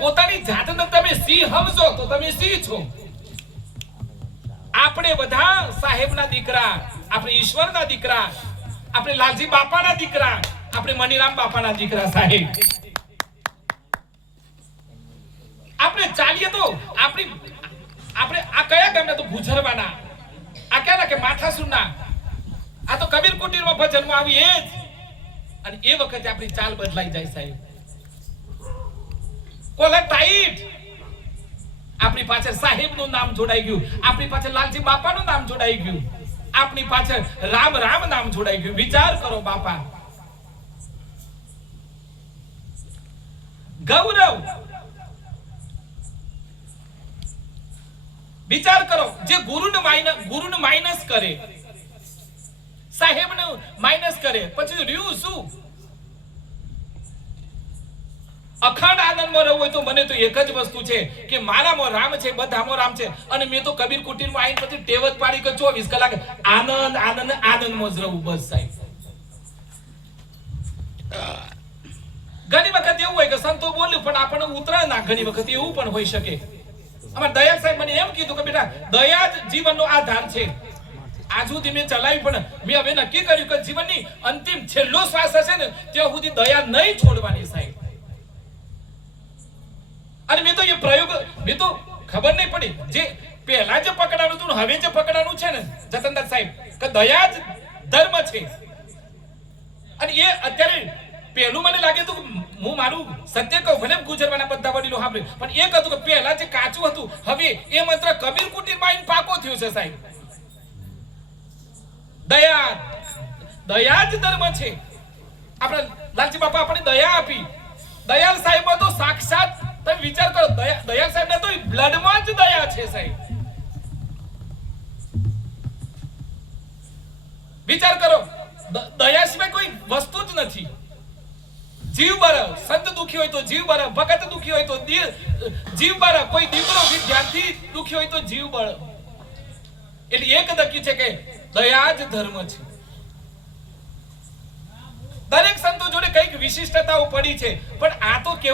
પોતાની જાતને તમે સિંહ સમજો તો તમે સિંહ છો. આપણે બધા સાહેબના દીકરા, આપણે ઈશ્વરના દીકરા, આપણે લાલજી બાપાના દીકરા, આપણે મનીરામ બાપાના દીકરા સાહેબ. આપણે ચાલીએ તો આપણે આ કયા ગામના તો ગુજરવાના, આ કયા કે માથાસુરના, આ તો કબીર કુટીરમાં ભજનમાં આવી એ જ. અને એ વખતે આપણી ચાલ બદલાઈ જાય સાહેબ. Collar tight. આપણી પાછળ સાહેબનું નામ જોડાઈ ગયું, આપણી પાછળ લાલજી બાપાનું નામ જોડાઈ ગયું, આપણી પાછળ રામ રામ નામ જોડાઈ ગયું. વિચાર કરો બાપા. ગૌરવ. વિચાર કરો, જે ગુરુને માઇનસ કરે, સાહેબને માઇનસ કરે, પછી રહ્યું શું? અખંડ આનંદમાં રહેવું હોય તો મને તો એક જ વસ્તુ છે કે મારામાં રામ છે, બધામાં રામ છે. અને મેં તો કબીર કુટીરમાં આવીને પછી ટેવ જ પાડી કે 24 કલાક આનંદ આનંદ આનંદમાં જ રહું બસ સાહેબ. ઘણી વખત એવું હોય કે સંતો બોલ્યું પણ આપણને ઉતરે ના. ઘણી વખત એવું પણ હોઈ શકે. અમાર દયાળ સાહેબ મને એમ કીધું કે બેટા દયા જ જીવનનો આધાર છે. આજ સુધી મેં ચલાવી પણ મેં હવે નક્કી કર્યું કે જીવનની અંતિમ છેલ્લો શ્વાસ હશે ને ત્યાં સુધી દયા નહીં છોડવાની સાહેબ. અને મેં તો એ પ્રયોગ મેં તો ખબર નહીં પડી જે પહેલા જે પકડાનું હતું હવે જે પકડાનું છે ને જતનદાસ સાહેબ કે દયા જ ધર્મ છે. અને એ અત્યારે પહેલું મને લાગે હતું કે હું મારું સત્ય કહું, ભલે ગુજરવાના બધા વડીલો સાંભળે, પણ એક હતું કે પહેલા જે કાચું હતું હવે એ મંત્ર કબીર કુટીરમાં આવીને પાકો થયો છે સાહેબ. દયા જ ધર્મ છે. આપણે લાલજી બાપા આપણને દયા આપી. દયાળ સાહેબ તો સાક્ષાત તમે વિચાર કરો, દયાળ સાહેબ ને તો બ્લડમાં જ દયા છે સાહેબ. વિચાર કરો, દયા સિવાય કોઈ વસ્તુ જ નથી. જીવ બરાબર, સંત દુખી હોય તો જીવ બરાબર, ભગત દુખી હોય તો જીવ બરાબર, કોઈ દીકરો વિદ્યાર્થી દુખી હોય તો જીવ બરાબર. એટલે એક નક્કી છે કે દયા જ ધર્મ છે. દરેક સંતો જોડે કઈક વિશિષ્ટતાઓ પડી છે, પણ આ તો કેવું